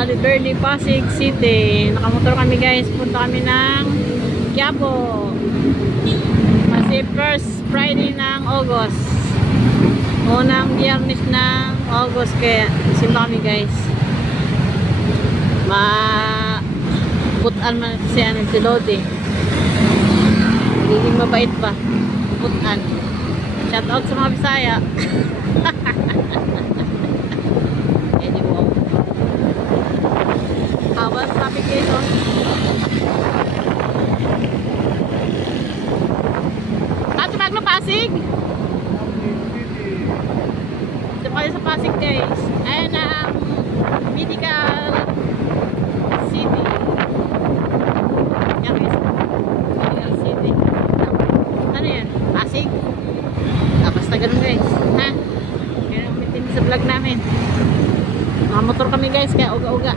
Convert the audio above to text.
Valley Verde, Pasig City. Nakamotor kami guys. Punta kami ng Quiapo. Kasi first Friday ng August. Unang biyernes ng August. Kaya simba kami guys. Putan man si Lodi. Magiging mabait pa. Putan. Shout out sa mga Bisaya. Hindi mo. Haba traffic dito. Tatubag na Pasig. Ito pala sa Pasig guys. Ayan ang medical city. Yan guys. Medical city. Ano yan? Pasig? Basta ganun guys. Ha? Kaya umitin sa vlog namin. Mga motor kami guys. Kaya uga-uga.